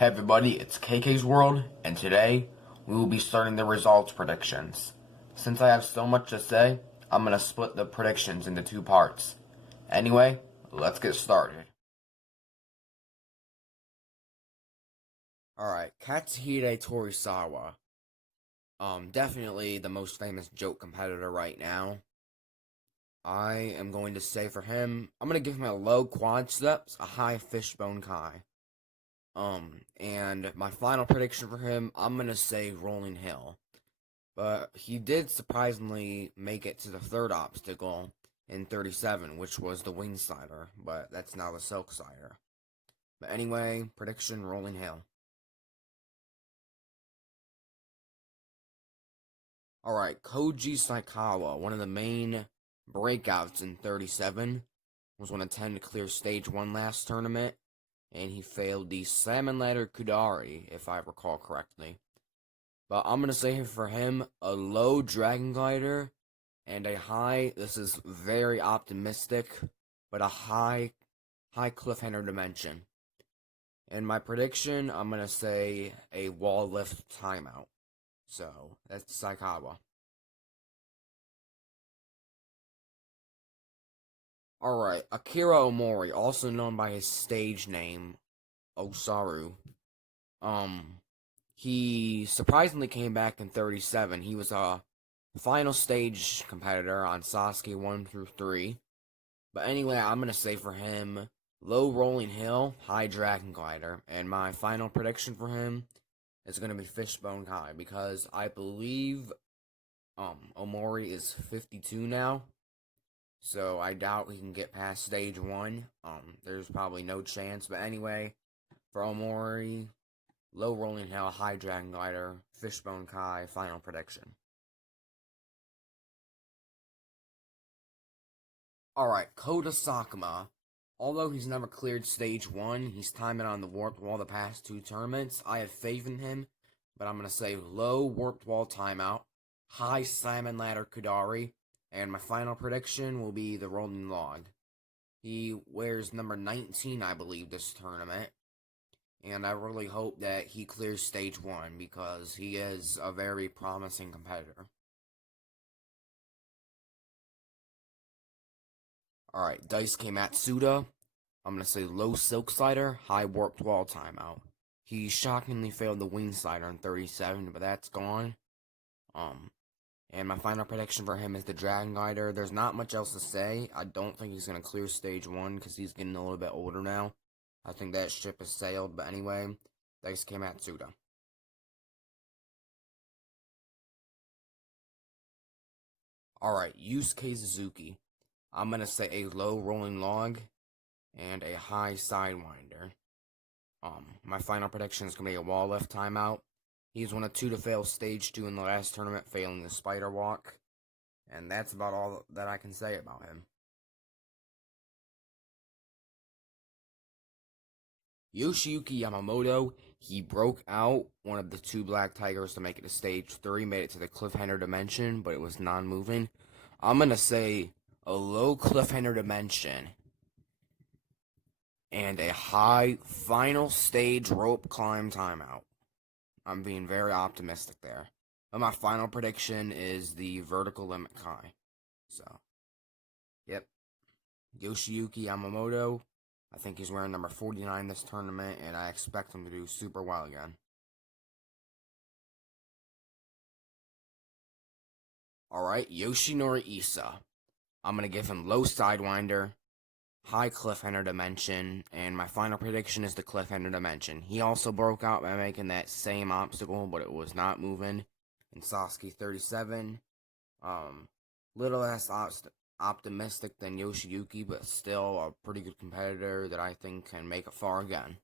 Hey everybody, it's KK's World, and today we will be starting the results predictions. Since I have so much to say, I'm going to split the predictions into two parts. Anyway, let's get started. Alright, Katsuhide Torisawa. Definitely the most famous joke competitor right now. I am going to say for him, I'm going to give him a low quadriceps, a high fishbone kai. And my final prediction for him, I'm gonna say Rolling Hill. But he did surprisingly make it to the third obstacle in 37, which was the wing slider, but that's now the silk slider. But anyway, prediction Rolling Hill. Alright, Koji Saikawa, one of the main breakouts in 37, was one of 10 to clear stage 1 last tournament, and he failed the salmon ladder Kudari, if I recall correctly. But I'm going to say for him, a low dragon glider and a high, this is very optimistic, but a high cliffhanger dimension. And my prediction, I'm going to say a wall lift timeout. So, that's Saikawa. Alright, Akira Omori, also known by his stage name, OSARU. He surprisingly came back in 37. He was a final stage competitor on Sasuke 1 through 3. But anyway, I'm going to say for him, low rolling hill, high dragon glider. And my final prediction for him is going to be fishbone kai, because I believe Omori is 52 now. So I doubt he can get past stage 1. There's probably no chance. But anyway, for Omori, low rolling hill, high dragon glider, fishbone kai, final prediction. Alright, KOTA SAKUMA. Although he's never cleared stage 1, he's timing on the warped wall the past 2 tournaments. I have faith in him, but I'm going to say low warped wall timeout, high salmon ladder Kudari, and my final prediction will be the rolling log. He wears number 19, I believe, this tournament. And I really hope that he clears stage 1, because he is a very promising competitor. Alright, Daisuke Matsuda. I'm going to say low silk slider, high warped wall timeout. He shockingly failed the wing slider in 37, but that's gone. And my final prediction for him is the dragon glider. There's not much else to say. I don't think he's going to clear stage 1, because he's getting a little bit older now. I think that ship has sailed, but anyway, Daisuke Matsuda. Alright, Yusuke Suzuki. I'm going to say a low rolling log and a high sidewinder. My final prediction is going to be a wall lift timeout. He's one of 2 to fail stage 2 in the last tournament, failing the spider walk. And that's about all that I can say about him. Yoshiyuki Yamamoto, he broke out one of the 2 black tigers to make it to stage 3, made it to the cliffhanger dimension, but it was non-moving. I'm going to say a low cliffhanger dimension and a high final stage rope climb timeout. I'm being very optimistic there. But my final prediction is the vertical limit kai. So, yep. Yoshiyuki Yamamoto, I think he's wearing number 49 this tournament, and I expect him to do super well again. Alright, Yoshinori Issa. I'm going to give him low sidewinder, high cliffhanger dimension, and my final prediction is the cliffhanger dimension. He also broke out by making that same obstacle, but it was not moving in Sasuke 37. Little less optimistic than Yoshiyuki, but still a pretty good competitor that I think can make it far again.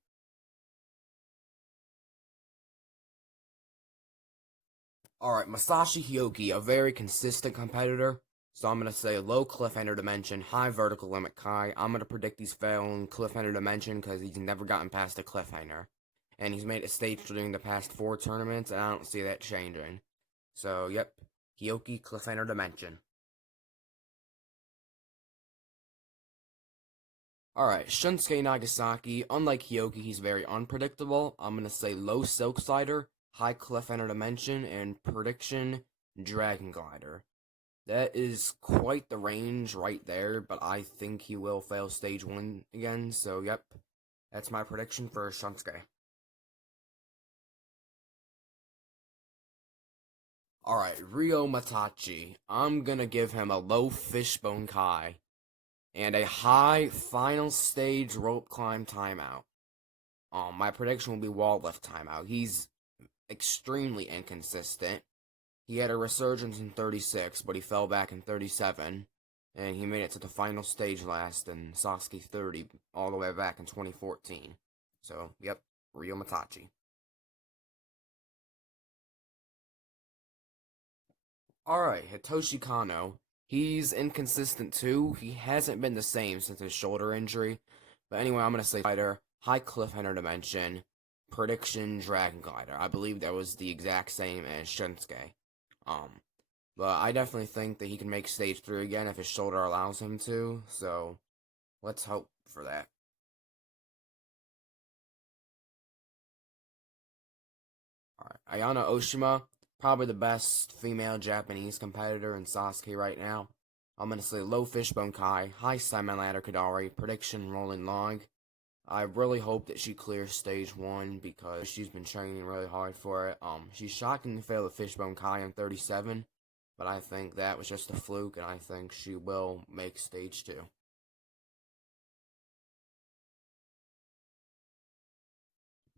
Alright, Masashi Hyoki, a very consistent competitor. So I'm going to say low cliffhanger dimension, high vertical limit kai. I'm going to predict he's failing cliffhanger dimension because he's never gotten past a cliffhanger. And he's made a stage during the past 4 tournaments, and I don't see that changing. So, yep, Hyoki, cliffhanger dimension. Alright, Shunsuke Nagasaki, unlike Hyoki, he's very unpredictable. I'm gonna say low Silk Slider, high Cliffhanger Dimension, and prediction Dragon Glider. That is quite the range right there, but I think he will fail stage 1 again, so yep, that's my prediction for Shunsuke. Alright, Ryo Matachi. I'm gonna give him a low Fishbone Kai and a high final stage rope climb timeout. My prediction will be wall lift timeout. He's extremely inconsistent. He had a resurgence in 36, but he fell back in 37, and he made it to the final stage last in Sasuke 30, all the way back in 2014. So, yep, Ryo Matachi. Alright, Hitoshi Kanno. He's inconsistent too. He hasn't been the same since his shoulder injury. But anyway, I'm going to say Glider, high Cliffhanger Dimension, prediction Dragon Glider. I believe that was the exact same as Shinsuke. But I definitely think that he can make stage 3 again if his shoulder allows him to. So, let's hope for that. Alright, Ayano Oshima. Probably the best female Japanese competitor in Sasuke right now. I'm going to say low Fishbone Kai, high Simon Ladder Kadari, prediction Rolling Log. I really hope that she clears stage 1 because she's been training really hard for it. She shockingly failed the Fishbone Kai in 37, but I think that was just a fluke, and I think she will make stage 2.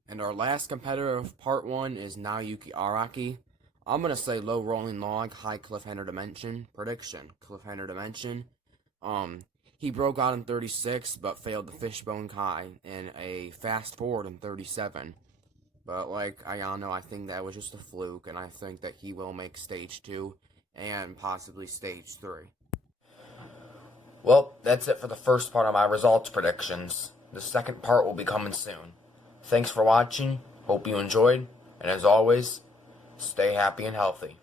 And our last competitor of part 1 is Naoyuki Araki. I'm going to say low Rolling Log, high Cliffhanger Dimension, prediction, Cliffhanger Dimension. He broke out in 36, but failed the Fishbone Kai in a fast forward in 37. But like Ayano, I think that was just a fluke, and I think that he will make stage 2 and possibly stage 3. Well, that's it for the first part of my results predictions. The second part will be coming soon. Thanks for watching, hope you enjoyed, and as always, stay happy and healthy.